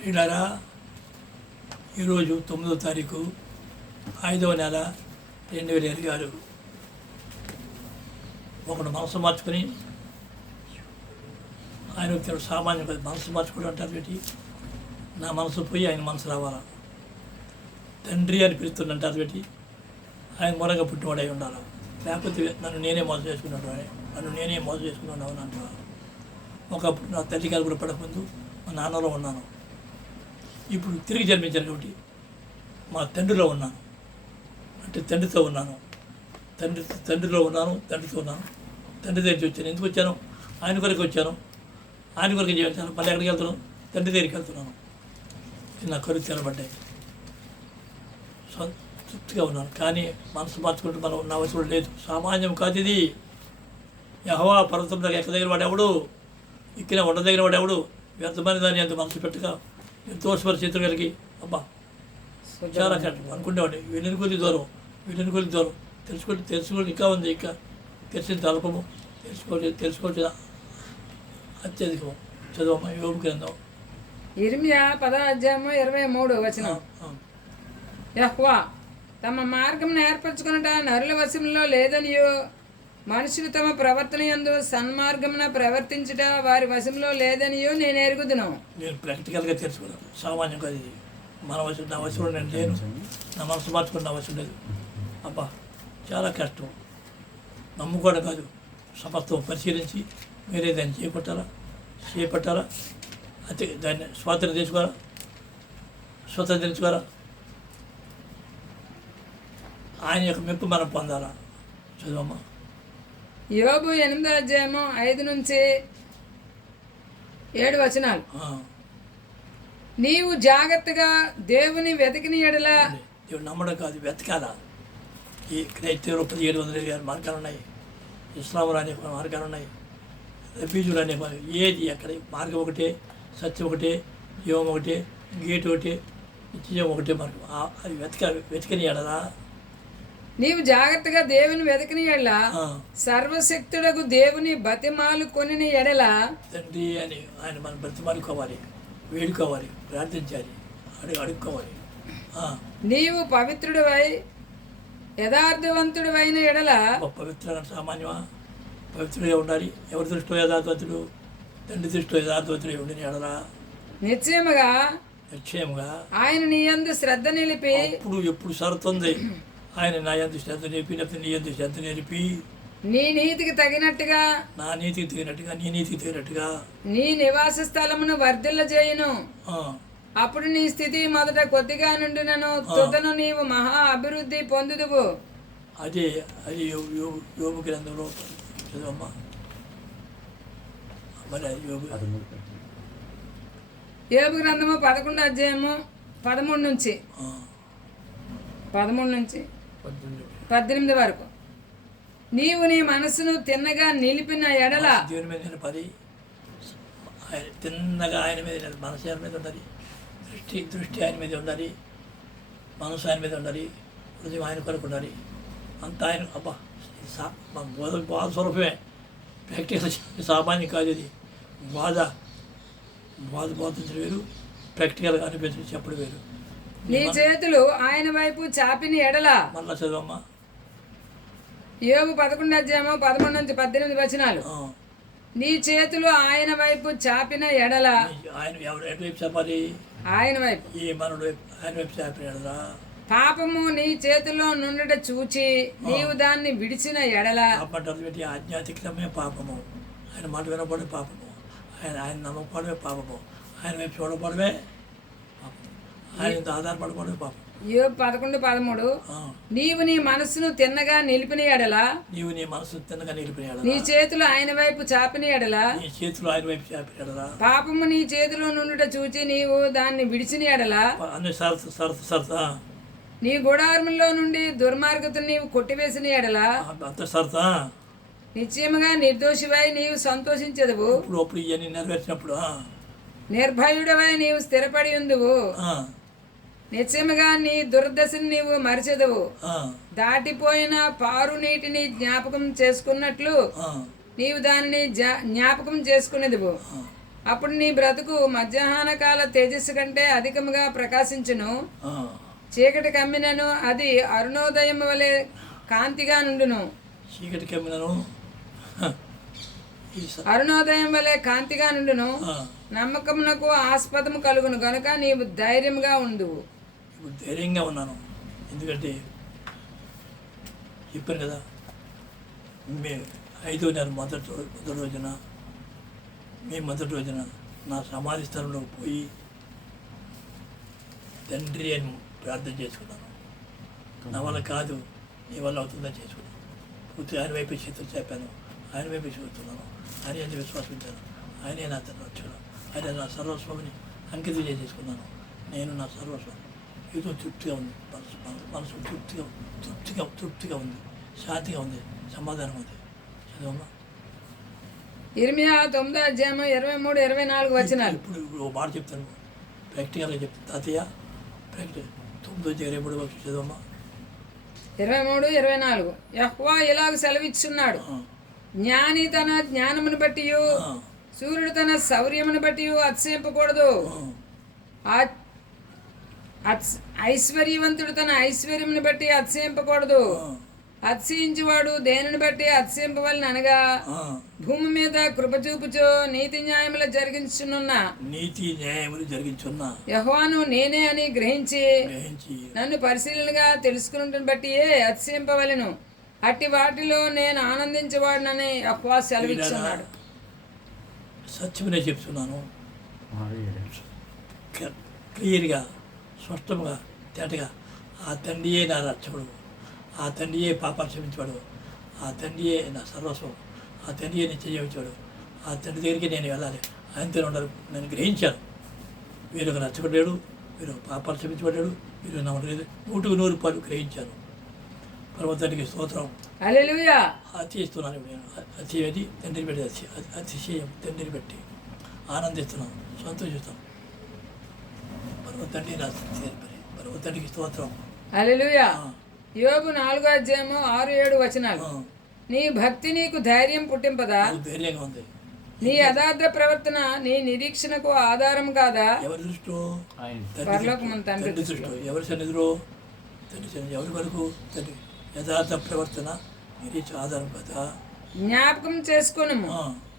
ప్రియులారా, ఈరోజు 9వ తారీఖు 5వ నెల 2026. ఒకడు మనసు మార్చుకొని ఆయన వ్యక్తులు సామాన్యం కాదు, మనసు మార్చుకోవడం అంటారు పెట్టి నా మనసు పోయి ఆయన మనసు రావాలా. తండ్రి అని పిలుస్తుందంటారు పెట్టి ఆయన మూలంగా పుట్టినవాడై ఉండాలా. లేకపోతే నన్ను నేనే మోసం చేసుకున్నాను అని అంటా. ఒకప్పుడు నా తల్లి గారు కూడా పడకముందు మా నాన్నలో ఉన్నాను, ఇప్పుడు తిరిగి జన్మించాను కాబట్టి మా తండ్రిలో ఉన్నాను, అంటే తండ్రితో ఉన్నాను. తండ్రిలో ఉన్నాను, తండ్రితో ఉన్నాను. తండ్రి దగ్గరికి వచ్చాను. ఎందుకు వచ్చాను? ఆయన కొరకు వచ్చాను. ఆయన కొరకు జీవించాను. మళ్ళీ ఎక్కడికి వెళ్తున్నాను? తండ్రి దగ్గరికి వెళ్తున్నాను. నా కొరకు తెరబడ్డాయి, తృప్తిగా ఉన్నాను. కానీ మనసు మార్చుకుంటూ మనం ఉన్న అవసరం లేదు. సామాన్యం కాదు ఇది. యెహోవా పర్వతం దగ్గర ఎక్కదగిన వాడెవడు, ఎక్కిన ఉండదగిన వాడెవడు, వ్యర్థమైన దాన్ని అంత మనసు పెట్టగా ఎంతో స్పరిచితులు కలిగి అబ్బా చాలా కష్టం అనుకునేవాడిని. వీళ్ళని కొద్ది దూరం తెలుసుకోండి ఇంకా ఉంది. ఇంకా తెలిసిన తలపము తెలుసుకోవచ్చు అత్యధికము. చదువమ్మ యోబు గ్రంథం ఇర్మియా 10:23 యెహోవా తమ మార్గం ఏర్పరచుకున్నట నరుల వశంలో లేదనియో, మనుషులు తమ ప్రవర్తన యందు సన్మార్గమున ప్రవర్తించుట వారి వశంలో లేదనియో నేను ఎరుగుదును. నేను ప్రాక్టికల్గా తెలుసుకున్నాను. సామాన్యం కాదు ఇది. నా వశంలో నేను లేను. నా మనసు మార్చుకున్న అవసరం లేదు. అబ్బా చాలా కష్టం. నమ్ముకోవడం కాదు, సమస్తం పరిశీలించి మీరే దాన్ని చేపట్టాలా. అయితే దాన్ని స్వాతంత్రించుకోవాలా. ఆయన యొక్క మెప్పు మనం పొందాలా. చదువమ్మా. యోబు 8:5-7 నీవు జాగ్రత్తగా దేవుని వెతికిన ఎడల, దేవుడు నమ్మడం కాదు, వెతకాలా. ఈ క్రైస్తవులు 1700 మార్గాలు ఉన్నాయి, ఇస్లాములు అనే మార్గాలు ఉన్నాయి, రఫీజులు అనే ఏది ఎక్కడ మార్గం ఒకటే, సత్యం ఒకటే, జీవం ఒకటే, గేట్ ఒకటే, నిత్యం ఒకటే మార్గం. అది వెతకని ఎడలా. నీవు జాగ్రత్తగా దేవుని వెతకిన ఎడల, సర్వశక్తులకు దేవుని బతిమాలు కొనిన ఎడల, తండ్రి అని ఆయన మనం బతిమాలుకోవాలి, వేడుకోవాలి, ప్రార్థించాలి, అడుక్కోవాలి. నీవు పవిత్రుడివై యథార్థవంతుడివైన ఎడల, పవిత్రంగా సామాన్యమా? పవిత్రుడిగా ఉండాలి. ఎవరి దృష్టిలో యథార్థవంతుడు? తండ్రి దృష్టిలో యథార్థవంతుడు ఉండిన ఎడలా నిశ్చయముగా ఆయన నీ యందు శ్రద్ధ నిలిపి, ఎప్పుడు సరుతుంది ఆయన నా యందు శ్రద్ధ నిలిపి, లేకపోతే నీ యందు శ్రద్ధ నిలిపి, నీ నీతికి తగినట్టుగా, నా నీతికి తగినట్టుగా, నీ నీతికి తగినట్టుగా నీ నివాస స్థలమును వర్ధిల్ల చేయును. అప్పుడు నీ స్థితి మొదట కొద్దిగా నుండినను తుదను నీవు మహా అభివృద్ధి పొందుదువు. అది యోబు గ్రంథంలో చదవమ్మా. మరి అది యోబు గ్రంథము 11:13-18 వరకు. నీవు నీ మనసును తిన్నగా నిలిపిన ఎడల, దేవుని మీద నిలపది. తిన్నగా ఆయన మీద, మనసు ఆయన మీద ఉండాలి, దృష్టి ఆయన మీద ఉండాలి, మనసు ఆయన మీద ఉండాలి, హృదయం ఆయన కొరకు ఉండాలి. అంతా ఆయన. అబ్బా బాధ స్వరూపమే. ప్రాక్టికల్ సామాన్యం కాదు ఇది. బోధించడం వేరు, ప్రాక్టికల్గా అనిపించడం చెప్పడం వేరు. నీ చేతులు ఆయన వైపు చాపిన ఎడల, మళ్ళా చదవమ్మా. యోబు 11:13-18 నీ చేతులు ఆయన వైపు చాపిన ఎడల, ఆయన ఎటువైపు చాపాలి? ఆయన వైపు. ఏ మనడు ఆయన వైపు చాపిన ఎడల, పాపము నీ చేతిలో నుండి చూచి నీవు దాన్ని విడిచిన ఎడల, పెట్టి ఆజ్ఞాతిక్రమే పాపము. ఆయన మాట వినపడమే పాపము, ఆయన నమ్మకపోవడమే పాపము, ఆయన వైపు చూడపడమే పాపము, ఆయన ఆధారపడపడమే పాపం. యోబు 11:13 నీవు నీ మనసును తిన్నగా నిలిపిన ఎడల, నీ చేతులు ఆయన వైపు చాపిన ఎడల, పాపము నీ చేతిలో నుండి చూచి నీవు దాన్ని విడిచిన ఎడల, నీ గుడారములో నుండి దుర్మార్గతను నీవు కొట్టివేసిన ఎడల, నిశ్చయముగా నిర్దోషివై నీవు సంతోషించదువు. నెరవేర్చినప్పుడు నిర్భయుడవై నీవు స్థిరపడి ఉందువు. నిశ్చయముగా నీ దుర్దశను నీవు మరచెదవు. దాటిపోయిన పారు నీటిని జ్ఞాపకం చేసుకున్నట్లు నీవు దానిని జ్ఞాపకం చేసుకునేదివు. అప్పుడు నీ బ్రతుకు మధ్యాహ్న కాల తేజస్సు కంటే అధికముగా ప్రకాశించును. ఆ, చీకటి కమ్మినను అది అరుణోదయం వలె కాంతిగా నుండును. చీకటి కమ్మినను ఈ అరుణోదయం వలె కాంతిగా నుండును. ఆ, నమ్మకమునకు ఆస్పదము కలుగును గనుక నీవు ధైర్యంగా ఉండువు. ఇప్పుడు ధైర్యంగా ఉన్నాను. ఎందుకంటే చెప్పాను కదా, మే 5వ నెల మొదటి రోజున నా సమాధి స్థలంలోకి పోయి తండ్రి అని ప్రార్థన చేసుకున్నాను. నా వల్ల కాదు, నీ వల్ల అవుతుందని చేసుకున్నాను. పూర్తి ఆయన వైపు చేతులు చెప్పాను, ఆయన వైపు చూస్తున్నాను, ఆయన ఎంత విశ్వాసించాను, ఆయనే నా రక్షణ, ఆయన నా సర్వస్వామిని అంకితం చేసుకున్నాను. నేను నా సర్వస్వం ఏదో తృప్తిగా ఉంది, మనసు తృప్తిగా ఉంది, శాంతిగా ఉంది, సమాధానం ఉంది. చదవమ్మా. ఇర్మియా 9వ అధ్యాయం 23, 24 వచనాలు. ఇప్పుడు ఒక మాట చెప్తాను, ప్రాక్టికల్గా చెప్తాను. తాతయ్య ప్రాక్టికల్ 9:23 చదవమ్మా. 23, 24 యెహోవా ఇలాగ సెలవిచ్చున్నాడు. జ్ఞాని తన జ్ఞానమును బట్టి, సూర్యుడు తన శౌర్యమును బట్టి అతిశయింపకూడదు. ఐశ్వర్యవంతుడు తన ఐశ్వర్యమును బట్టి అతిశయింపకూడదు. అతిశయించువాడు దేనిని బట్టి అతిశయింపవలన అనగా, భూమి మీద కృప చూపుచు నీతి న్యాయములు జరిగించున్న యెహోవాను నేనే అని గ్రహించి నన్ను పరిశీలనగా తెలుసుకున్నట్టుని బట్టి అతిశయింపవలెను. అట్టి వాటిలో నేను ఆనందించేవాడినని యెహోవా సెలవిచ్చున్నాడు. సత్యమనే చెప్తున్నాను, క్లియర్గా, స్పష్టంగా, తేటగా. ఆ తండ్రియే నా రక్షకుడు, ఆ తండ్రియే పాపాలు క్షమించాడు, ఆ తండ్రియే నా సర్వస్వం, ఆ తండ్రియే నేను చేయవచ్చాడు. ఆ తండ్రి దగ్గరికి నేను వెళ్ళాలి, ఆయనతో ఉండాలి. నేను గ్రహించాను, వీరొక రక్షకుడు, వీరు పాపాలు క్షమించబడ్డాడు, వీరు నమ్మలేదు. 100% గ్రహించాను. పర్వతానికి స్తోత్రం. హల్లెలూయా. అతిశయిస్తున్నాను. ఇప్పుడు నేను అతిశయది తండ్రిని పెట్టి అతిశయం తండ్రిని పెట్టి ఆనందిస్తున్నాను, సంతోషిస్తాను. పర్వతాన్ని నా పర్వతానికి స్తోత్రం. హల్లెలూయా. యోబు 4వ అధ్యాయం 6, 7 వచనాలు. నీ భక్తి నీకు ధైర్యం పుట్టింపదా? ధైర్యంగా ఉంది. నీ యథార్థ ప్రవర్తన నీ నిరీక్షణకు ఆధారం కాదా? ఎవరి దృష్టిలో? పరలోకమందు తండ్రి దృష్టిలో. ఎవరి సన్నిధిలో? తండ్రి సన్నిధి. ఎవరి వరకు? తండ్రి. యథార్థ ప్రవర్తన నిరీక్ష ఆధారం కదా. జ్ఞాపకం చేసుకును,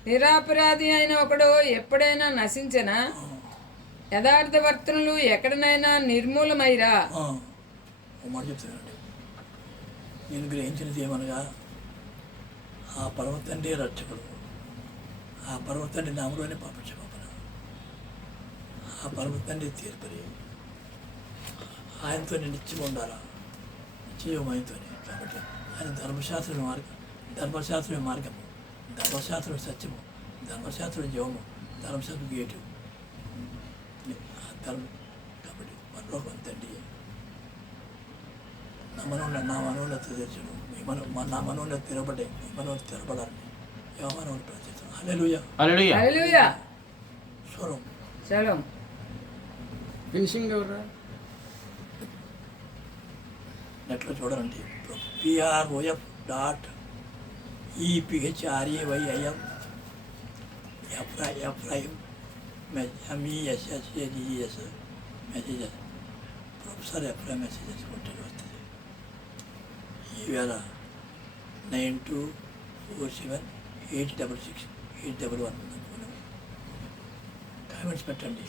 నిరాపరాధి అయిన ఒకడు ఎప్పుడైనా నశించనా? యథార్థ వర్తనలు ఎక్కడనైనా నిర్మూలమైరా? మాట చెప్తానండి. నేను గ్రహించినది ఏమనగా, ఆ పర్వతండే రక్షకుడు, ఆ పర్వతండి నామలోనే పాపించబోతున్నా, ఆ పర్వతండి తీర్పరి, ఆయనతో నిత్యం ఉండాలా, నిత్యం ఆయనతోనే. కాబట్టి ఆయన ధర్మశాస్త్రమే మార్గము, ధర్మశాస్త్రం సత్యము, ధర్మశాస్త్రం జీవము, ధర్మశాస్త్రం గేటు, ధర్మం. కాబట్టి పరలోకం తండ్రి నా మనోన్నత తెరచను, నా మనోన్నత తెరబడ్డాయి, మీ మనోన్నత తెరబడాలని మనోన్నత ప్రార్థిస్తాను. హల్లెలూయా. హల్లెలూయా. స్వరం చలో ఫినిషింగ్ ఎవరా నెట్లో చూడండి. PROF.EPHRAYIM Ephraim MESSAGES messages, professor Ephraim messages కొట్టేది వస్తుంది. ఈవేళ 9247866811 కామెంట్స్ పెట్టండి.